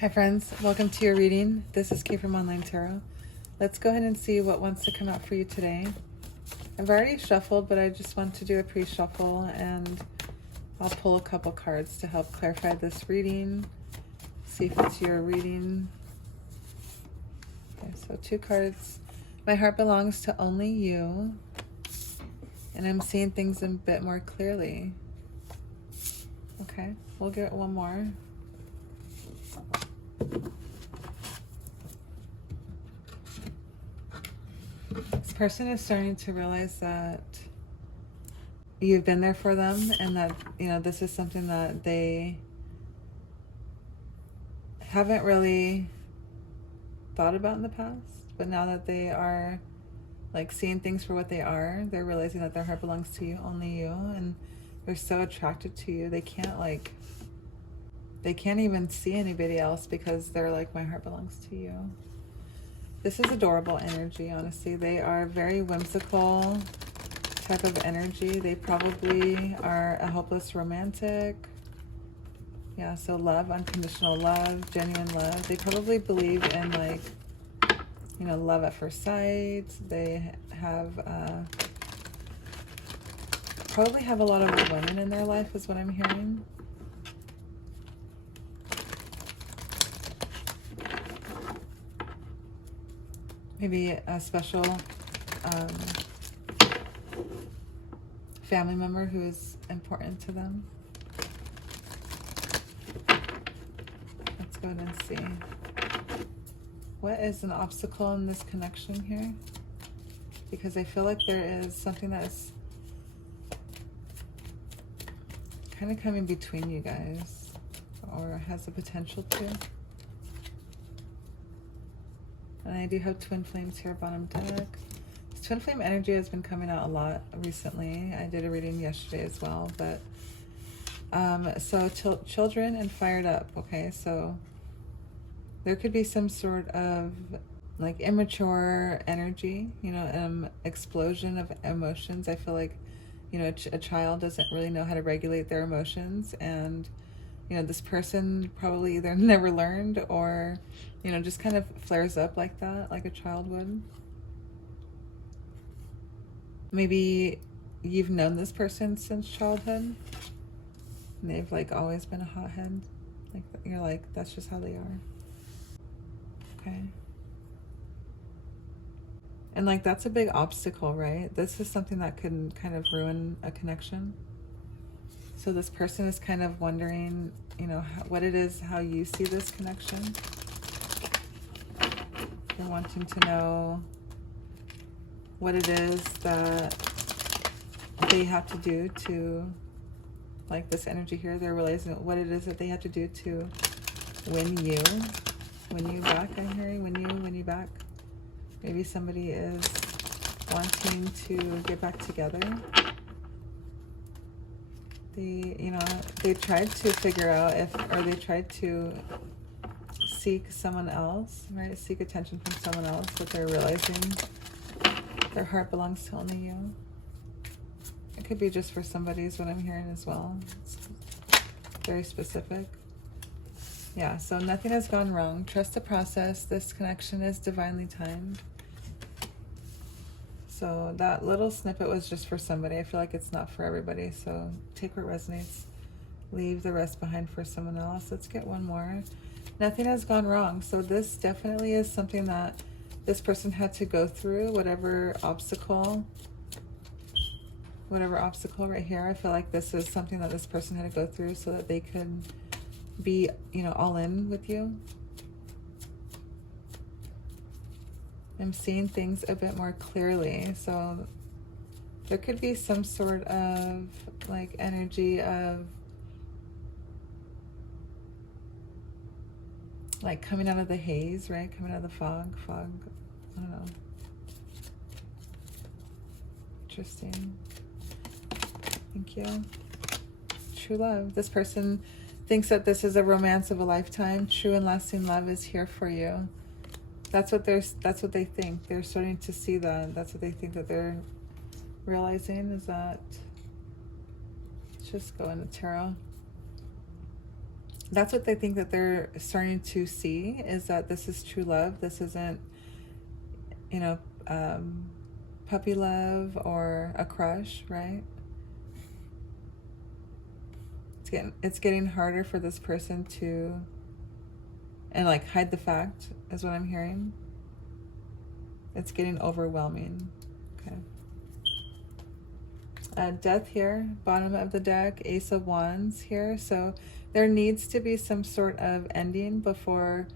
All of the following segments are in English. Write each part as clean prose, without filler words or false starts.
Hi friends, welcome to your reading. This is Kay from Online Tarot. Let's go ahead and see what wants to come out for you today. I've already shuffled, but I just want to do a pre-shuffle and I'll pull a couple cards to help clarify this reading. See if it's your reading. Okay, so 2 cards. My heart belongs to only you. And I'm seeing things a bit more clearly. Okay, we'll get one more. This person is starting to realize that you've been there for them and that, this is something that they haven't really thought about in the past. But now that they are like seeing things for what they are, they're realizing that their heart belongs to you, only you, and they're so attracted to you. They can't even see anybody else because they're like, my heart belongs to you. This is adorable energy, honestly. They are very whimsical type of energy. They probably are a hopeless romantic. Yeah, so love, unconditional love, genuine love. They probably believe in love at first sight. They have probably have a lot of women in their life is what I'm hearing. Maybe a special family member who is important to them. Let's go ahead and see. What is an obstacle in this connection here? Because I feel like there is something that is kind of coming between you guys, or has the potential to. And I do have twin flames here, bottom deck. This twin flame energy has been coming out a lot recently. I did a reading yesterday as well, but so children and fired up. Okay, so there could be some sort of like immature energy, explosion of emotions. I feel like, a child doesn't really know how to regulate their emotions, and this person probably either never learned or, just kind of flares up like that, like a child would. Maybe you've known this person since childhood, and they've like always been a hothead. Like you're like, that's just how they are. Okay. And like, that's a big obstacle, right? This is something that can kind of ruin a connection. So this person is kind of wondering, what it is, how you see this connection. They're wanting to know what it is that they have to do to, like this energy here, they're realizing what it is that they have to do to win you back. I'm hearing win you back. Maybe somebody is wanting to get back together. They tried to figure out they tried to seek someone else, right? Seek attention from someone else, but they're realizing their heart belongs to only you. It could be just for somebody is what I'm hearing as well. It's very specific. Yeah, so nothing has gone wrong. Trust the process. This connection is divinely timed. So that little snippet was just for somebody. I feel like it's not for everybody. So take what resonates. Leave the rest behind for someone else. Let's get one more. Nothing has gone wrong. So this definitely is something that this person had to go through. Whatever obstacle right here. I feel like this is something that this person had to go through so that they could be, all in with you. I'm seeing things a bit more clearly. So there could be some sort of like energy of like coming out of the haze, right? Coming out of the fog. I don't know. Interesting. Thank you. True love. This person thinks that this is a romance of a lifetime. True and lasting love is here for you. That's what they think. They're starting to see that. That's what they think that they're realizing, is that, let's just go into tarot. that's what they think that they're starting to see, is that this is true love. This isn't, you know, puppy love or a crush, right? It's getting harder for this person to, and like, hide the fact is what I'm hearing. It's getting overwhelming. Okay. Death here, bottom of the deck, Ace of Wands here. So there needs to be some sort of ending before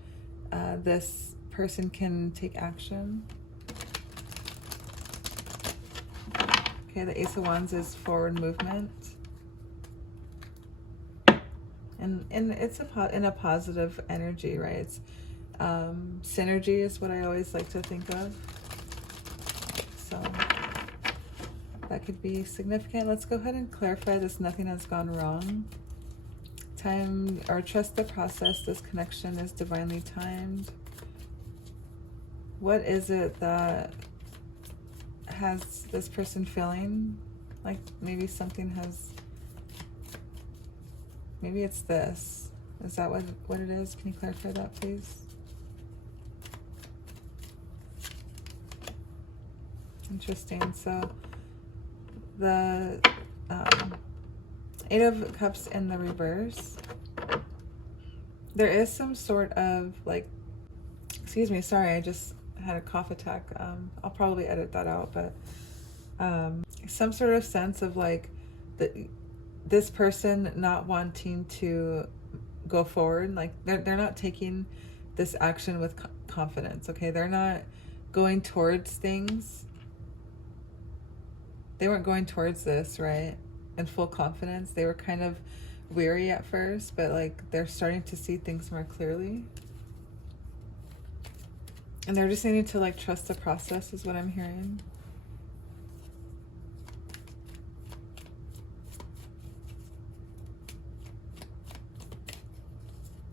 this person can take action. Okay, the Ace of Wands is forward movement. And it's in a positive energy, right? It's synergy is what I always like to think of. So that could be significant. Let's go ahead and clarify this. Nothing has gone wrong. Time, or trust the process. This connection is divinely timed. What is it that has this person feeling like maybe something has, maybe it's this. Is that what it is? Can you clarify that, please? Interesting. So the Eight of Cups in the reverse. There is some sort of like, excuse me, sorry, I just had a cough attack. I'll probably edit that out, but some sort of sense of like this person not wanting to go forward. Like they're not taking this action with confidence. Okay, they're not going towards things. They weren't going towards this, right, in full confidence. They were kind of weary at first, but like they're starting to see things more clearly. And they're just needing to like trust the process is what I'm hearing.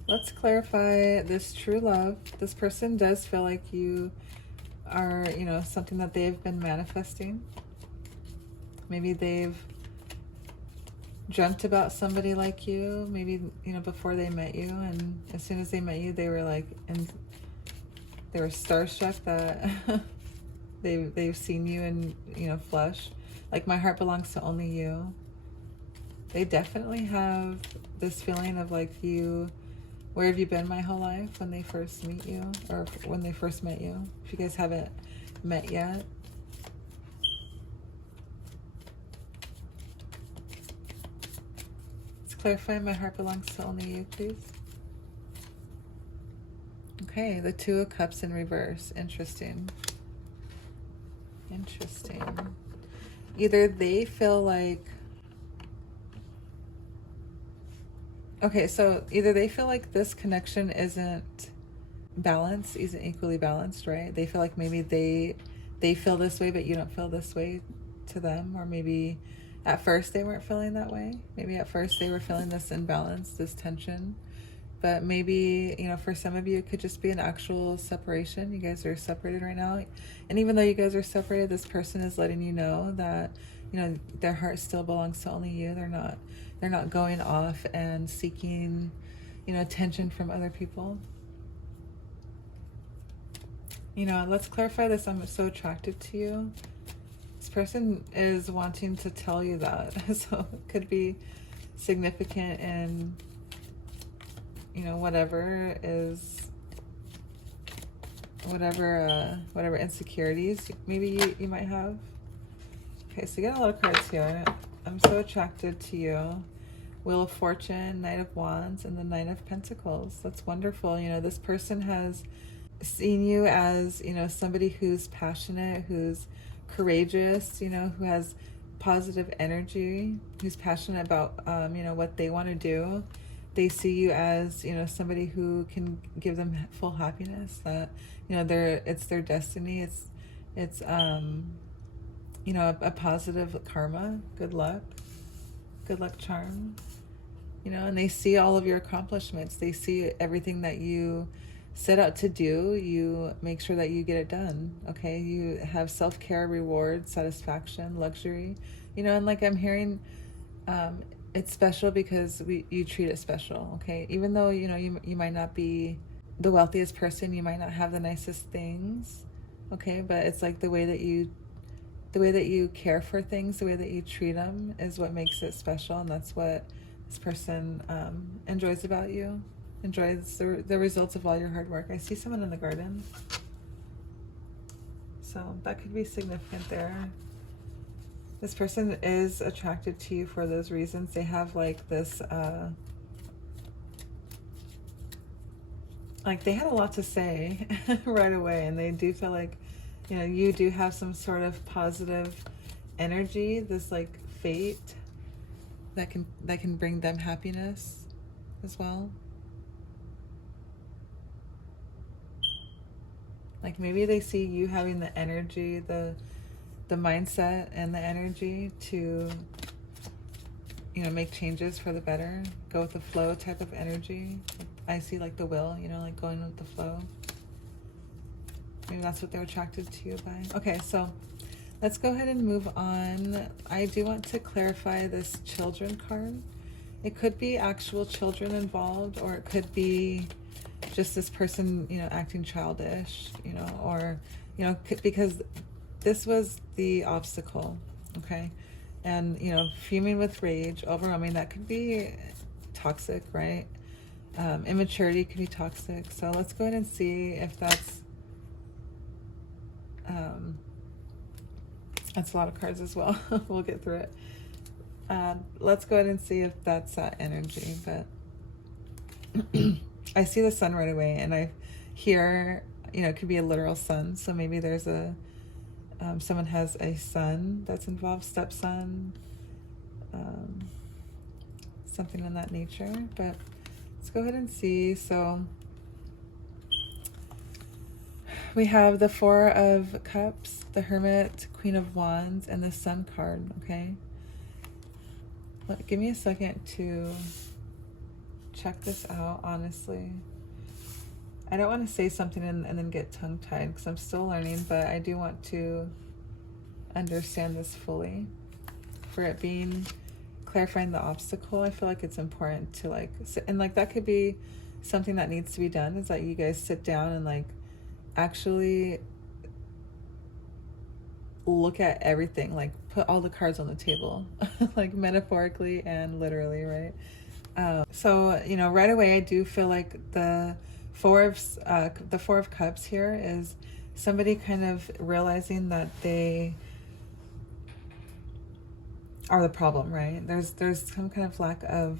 Let's clarify this true love. This person does feel like you are, you know, something that they've been manifesting. Maybe they've dreamt about somebody like you, maybe, you know, before they met you, and as soon as they met you, they were like, and they were starstruck that they've seen you in, you know, flesh. Like, my heart belongs to only you. They definitely have this feeling of like, where have you been my whole life, when they first meet you, or when they first met you, if you guys haven't met yet. Clarify, my heart belongs to only you, please. Okay, the Two of Cups in reverse. Interesting. Interesting. Either they feel like, okay, so either they feel like this connection isn't balanced, isn't equally balanced, right? They feel like maybe they feel this way, but you don't feel this way to them, or maybe at first they weren't feeling that way. Maybe at first they were feeling this imbalance, this tension. But maybe, you know, for some of you, it could just be an actual separation. You guys are separated right now. And even though you guys are separated, this person is letting you know that, you know, their heart still belongs to only you. They're not going off and seeking, you know, attention from other people. You know, let's clarify this. I'm so attracted to you. This person is wanting to tell you that. So it could be significant in, you know, whatever insecurities maybe you might have. Okay, so you get a lot of cards here. I'm so attracted to you. Wheel of Fortune, Knight of Wands, and the Knight of Pentacles. That's wonderful. You know, this person has seen you as, you know, somebody who's passionate, who's courageous, you know, who has positive energy, who's passionate about, you know, what they want to do. They see you as, you know, somebody who can give them full happiness, that, you know, it's their destiny. It's you know, a positive karma, good luck charm, you know, and they see all of your accomplishments. They see everything that you set out to do. You make sure that you get it done. Okay, you have self-care, reward, satisfaction, luxury, you know, and like I'm hearing, it's special because you treat it special, okay? Even though, you know, you might not be the wealthiest person, you might not have the nicest things, okay? But it's like the way that you care for things, the way that you treat them is what makes it special, and that's what this person enjoys about you, enjoys the results of all your hard work. I see someone in the garden, so that could be significant there. This person is attracted to you for those reasons. They have like this, like they had a lot to say right away, and they do feel like, you know, you do have some sort of positive energy, this like fate that can bring them happiness as well. Like maybe they see you having the energy, the mindset and the energy to, you know, make changes for the better, go with the flow type of energy. I see like the will, you know, like going with the flow. Maybe that's what they're attracted to you by. Okay, so let's go ahead and move on. I do want to clarify this children card. It could be actual children involved, or it could be just this person, you know, acting childish, you know, or, you know, because this was the obstacle, okay? And, you know, fuming with rage, overwhelming, that could be toxic, right? Immaturity could be toxic. So let's go ahead and see if that's a lot of cards as well. We'll get through it. Let's go ahead and see if that's that energy. But I see the sun right away, and I hear, you know, it could be a literal son. So maybe there's someone has a son that's involved, stepson, something in that nature. But let's go ahead and see. So we have the Four of Cups, the Hermit, Queen of Wands, and the Sun card, okay? Give me a second to check this out, honestly. I don't want to say something and then get tongue-tied because I'm still learning, but I do want to understand this fully. For it being clarifying the obstacle, I feel like it's important to like sit, and like that could be something that needs to be done, is that you guys sit down and like actually look at everything, like put all the cards on the table, like metaphorically and literally, right? So, you know, right away I do feel like the Four of Cups here is somebody kind of realizing that they are the problem, right? There's some kind of lack of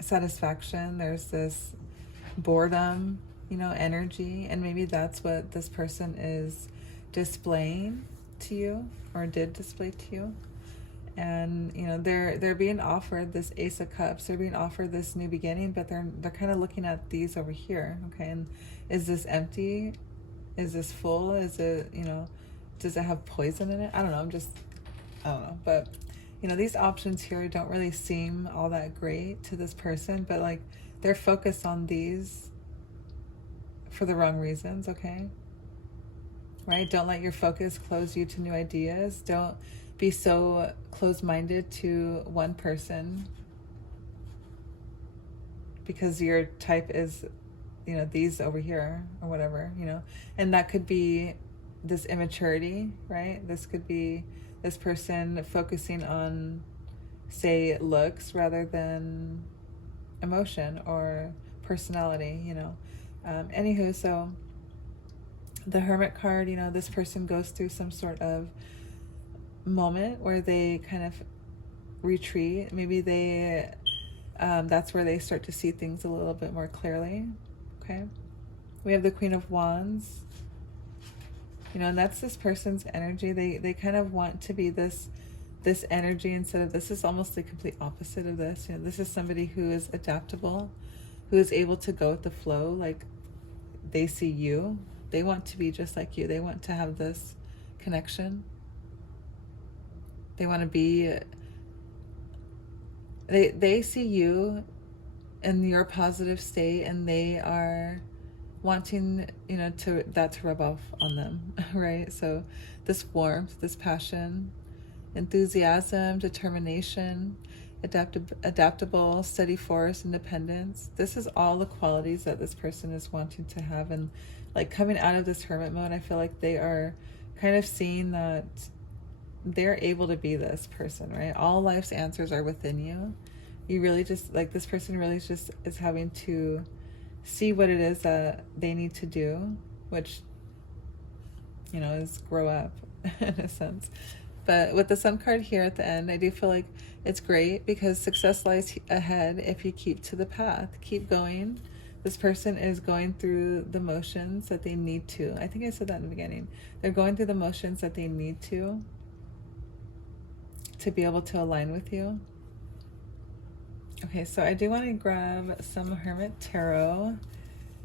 satisfaction. There's this boredom, you know, energy, and maybe that's what this person is displaying to you, or did display to you. And, you know, they're being offered this Ace of Cups. They're being offered this new beginning, but they're kind of looking at these over here, okay? And is this empty? Is this full? Is it, you know, does it have poison in it? I don't know. I don't know. But, you know, these options here don't really seem all that great to this person, but like they're focused on these for the wrong reasons, okay? Right? Don't let your focus close you to new ideas. Don't be so close-minded to one person because your type is, you know, these over here or whatever, you know. And that could be this immaturity, right? This could be this person focusing on, say, looks rather than emotion or personality, you know. Anywho, so the Hermit card, you know, this person goes through some sort of moment where they kind of retreat. Maybe they that's where they start to see things a little bit more clearly, okay? We have the Queen of Wands, you know, and that's this person's energy. They kind of want to be this energy instead of this. Is almost the complete opposite of this. You know, this is somebody who is adaptable, who is able to go with the flow. Like they see you, they want to be just like you. They want to have this connection. They want to be, they see you in your positive state, and they are wanting, you know, to rub off on them, right? So this warmth, this passion, enthusiasm, determination, adaptable, steady force, independence. This is all the qualities that this person is wanting to have. And like coming out of this hermit mode, I feel like they are kind of seeing that they're able to be this person, right? All life's answers are within you. You really just, like, this person really just is having to see what it is that they need to do, which, you know, is grow up in a sense. But with the Sun card here at the end, I do feel like it's great because success lies ahead if you keep to the path. Keep going. This person is going through the motions that they need to. I think I said that in the beginning. They're going through the motions that they need to be able to align with you. Okay, so I do want to grab some Hermit Tarot.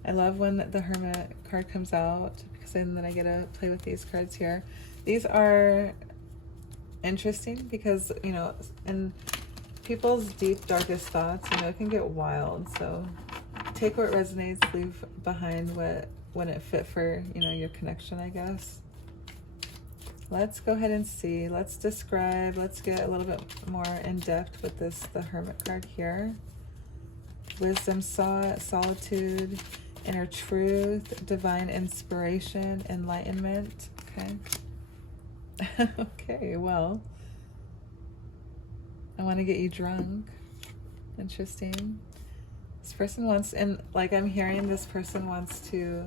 I love when the Hermit card comes out because then I get to play with these cards here. These are interesting because, you know, in people's deep, darkest thoughts, you know, it can get wild. So take what resonates, leave behind what wouldn't fit for, you know, your connection, I guess. Let's go ahead and see. Let's describe. Let's get a little bit more in depth with this, the Hermit card here. Wisdom, solitude, inner truth, divine inspiration, enlightenment. Okay. Okay, well, I want to get you drunk. Interesting. This person wants, and like I'm hearing, this person wants to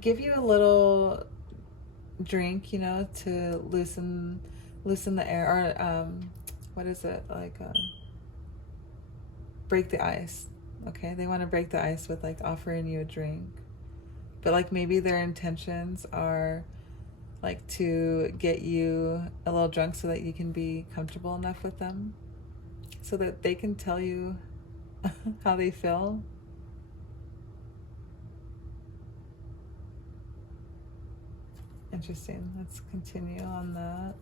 give you a little drink, you know, to loosen the air, or what is it, like break the ice. Okay, they want to break the ice with like offering you a drink, but like maybe their intentions are like to get you a little drunk so that you can be comfortable enough with them so that they can tell you how they feel. Interesting. Let's continue on that.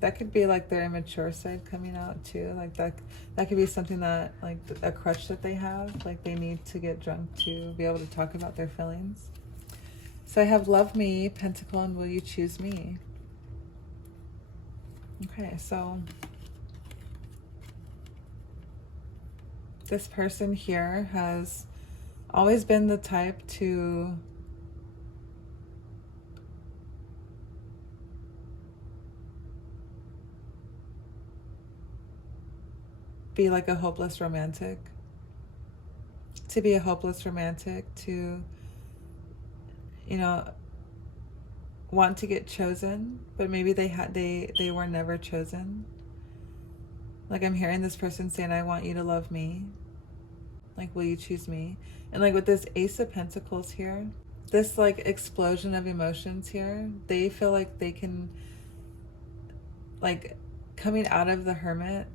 That could be like their immature side coming out too. Like that could be something that, like a crutch that they have. Like they need to get drunk to be able to talk about their feelings. So I have love me, Pentacle, and will you choose me? Okay, so this person here has always been the type to be like a hopeless romantic, to be a hopeless romantic, to, you know, want to get chosen, but maybe they were never chosen. Like I'm hearing this person saying, I want you to love me. Like, will you choose me? And like with this Ace of Pentacles here, this like explosion of emotions here, they feel like they can, like coming out of the Hermit,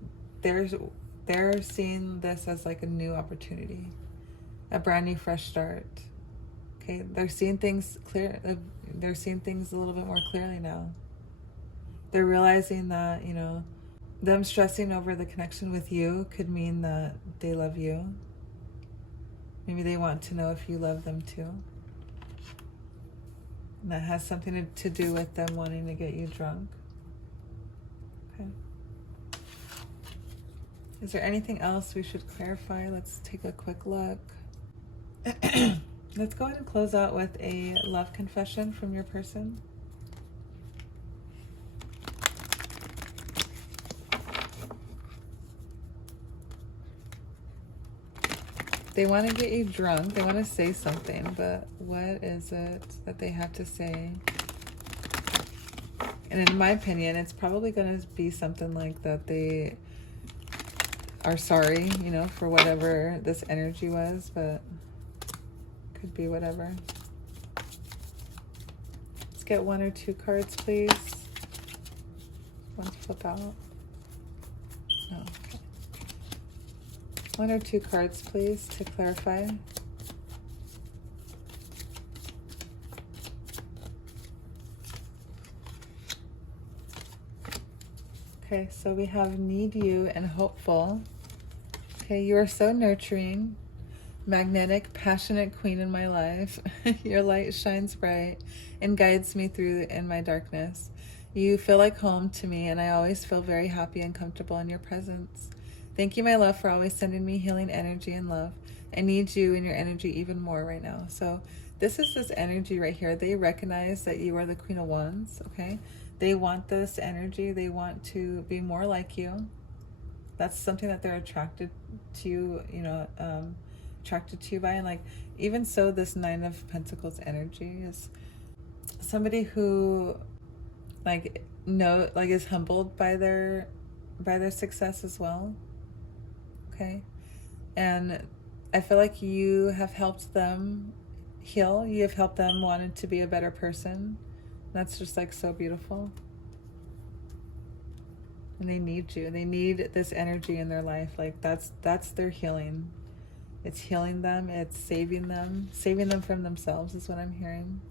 they're seeing this as like a new opportunity, a brand new fresh start. Okay, they're seeing things clear. They're seeing things a little bit more clearly now. They're realizing that, you know, them stressing over the connection with you could mean that they love you. Maybe they want to know if you love them too. And that has something to do with them wanting to get you drunk. Okay. Is there anything else we should clarify? Let's take a quick look. Let's go ahead and close out with a love confession from your person. They want to get you drunk. They want to say something, but what is it that they have to say? And in my opinion, it's probably going to be something like that they are sorry, you know, for whatever this energy was, but could be whatever. Let's get 1 or 2 cards, please. One to flip out. No, okay. 1 or 2 cards, please, to clarify. Okay, so we have need you and hopeful. Okay, you are so nurturing, magnetic, passionate queen in my life. Your light shines bright and guides me through in my darkness. You feel like home to me, and I always feel very happy and comfortable in your presence. Thank you, my love, for always sending me healing energy and love. I need you and your energy even more right now. So this is this energy right here. They recognize that you are the Queen of Wands, okay? They want this energy. They want to be more like you. That's something that they're attracted to you, attracted to you by. And like, even so, this Nine of Pentacles energy is somebody who is humbled by their success as well. Okay. And I feel like you have helped them heal. You have helped them wanted to be a better person. That's just like so beautiful. And they need you. They need this energy in their life. Like that's their healing. It's healing them. It's saving them from themselves is what I'm hearing.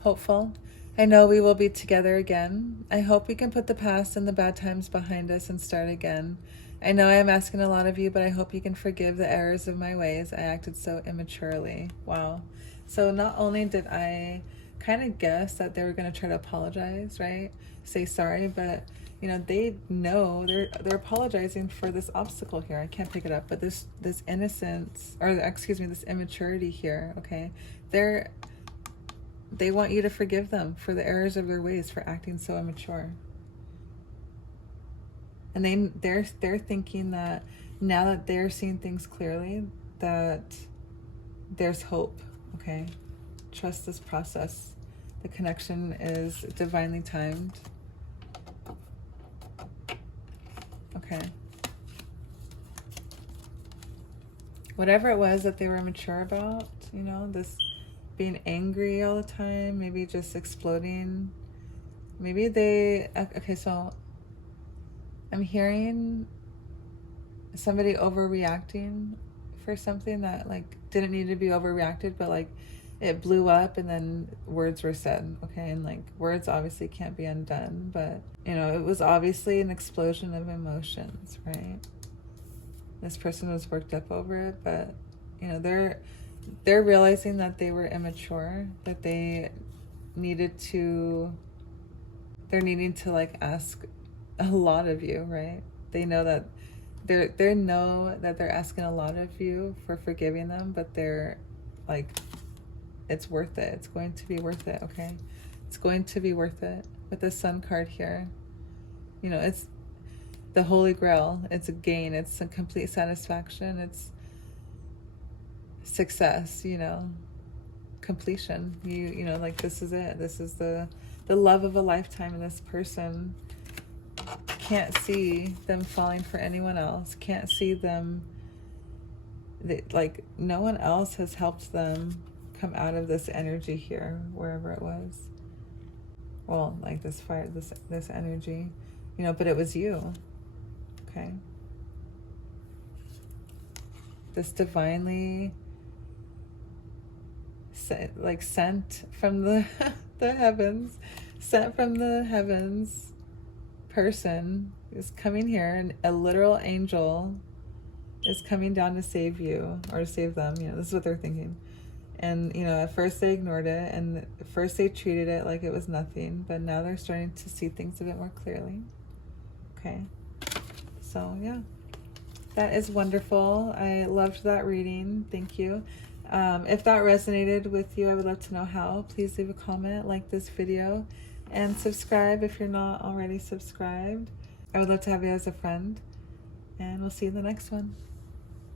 Hopeful. I know we will be together again. I hope we can put the past and the bad times behind us and start again. I know I am asking a lot of you, but I hope you can forgive the errors of my ways. I acted so immaturely. Wow. So not only did I kind of guess that they were going to try to apologize, right? Say sorry, but they know they're apologizing for this obstacle here. I can't pick it up, but this innocence, or excuse me, this immaturity here, okay? They want you to forgive them for the errors of their ways, for acting so immature. And they're thinking that now that they're seeing things clearly, that there's hope, okay? Trust this process. The connection is divinely timed. Okay. Whatever it was that they were mature about, this being angry all the time, maybe just exploding. Maybe okay, so I'm hearing somebody overreacting for something that didn't need to be overreacted, but it blew up and then words were said, okay? And words obviously can't be undone, but it was obviously an explosion of emotions, right? This person was worked up over it, but they're realizing that they were immature, that they're needing to ask a lot of you, right? They know that they know that they're asking a lot of you for forgiving them, but they're it's worth it. It's going to be worth it, okay? It's going to be worth it. With the Sun card here, it's the Holy Grail. It's a gain. It's a complete satisfaction. It's success, completion. This is it. This is the love of a lifetime, and this person can't see them falling for anyone else. Can't see them. No one else has helped them come out of this energy here, wherever it was. Well, this fire, this energy, but it was you. Okay. This divinely sent from the heavens, person is coming here, and a literal angel is coming down to save you, or to save them. This is what they're thinking. And at first they ignored it, and at first they treated it like it was nothing, but now they're starting to see things a bit more clearly. Okay. So yeah, that is wonderful. I loved that reading. Thank you. If that resonated with you, I would love to know how. Please leave a comment, like this video, and subscribe if you're not already subscribed. I would love to have you as a friend, and we'll see you in the next one.